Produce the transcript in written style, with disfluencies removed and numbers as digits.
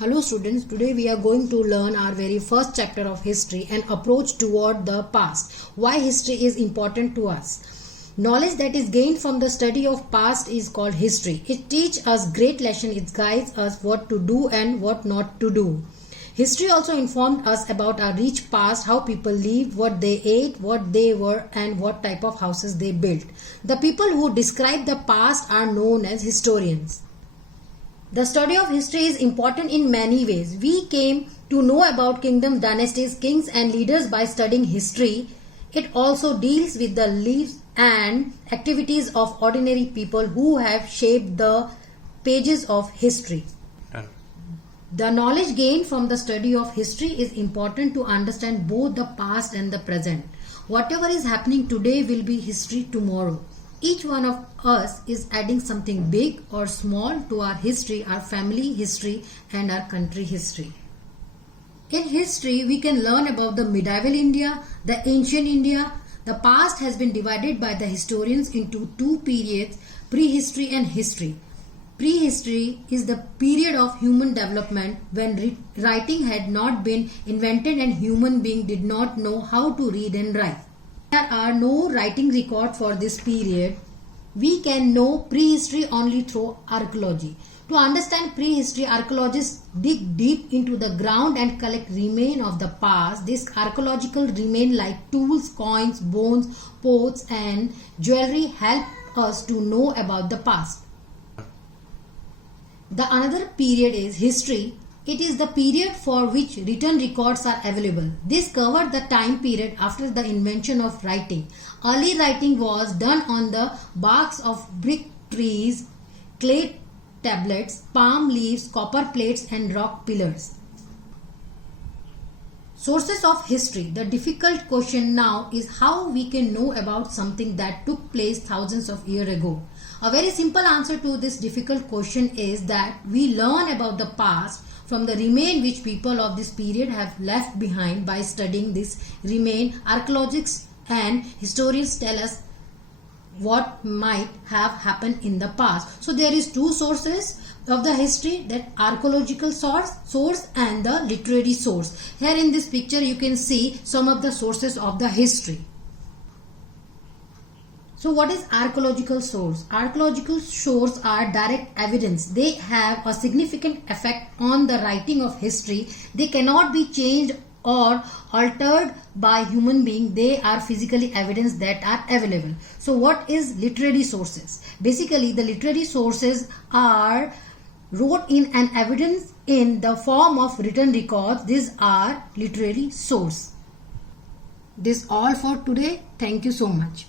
Hello students, today we are going to learn our very first chapter of history and approach toward the past. Why history is important to us. Knowledge that is gained from the study of past is called history. It teaches us great lesson. It guides us what to do and what not to do. History also informed us about our rich past, how people lived, what they ate, what they were, and what type of houses they built. The people who describe the past are known as historians. The study of history is important in many ways. We came to know about kingdom, dynasties, kings and leaders by studying history. It also deals with the lives and activities of ordinary people who have shaped the pages of history. The knowledge gained from the study of history is important to understand both the past and the present. Whatever is happening today will be history tomorrow. Each one of us is adding something big or small to our history, our family history and our country history. In history, we can learn about the medieval India, the ancient India. The past has been divided by the historians into two periods, prehistory and history. Prehistory is the period of human development when writing had not been invented and human beings did not know how to read and write. There are no writing record for this period. We can know prehistory only through archaeology. To understand prehistory, archaeologists dig deep into the ground and collect remains of the past. These archaeological remains like tools, coins, bones, pots and jewelry help us to know about the past. The another period is history. It is the period for which written records are available. This covered the time period after the invention of writing. Early writing was done on the barks of brick trees, clay tablets, palm leaves, copper plates and rock pillars. Sources of history. The difficult question now is how we can know about something that took place thousands of years ago. A very simple answer to this difficult question is that we learn about the past from the remain which people of this period have left behind. By studying this remain, archaeologists and historians tell us what might have happened in the past. So there is two sources of the history, that archaeological source and the literary source. Here in this picture you can see some of the sources of the history. So what is archaeological source? Archaeological sources are direct evidence. They have a significant effect on the writing of history. They cannot be changed or altered by human being. They are physically evidence that are available. So what is literary sources? Basically the literary sources are wrote in an evidence in the form of written records. These are literary source. This all for today. Thank you so much.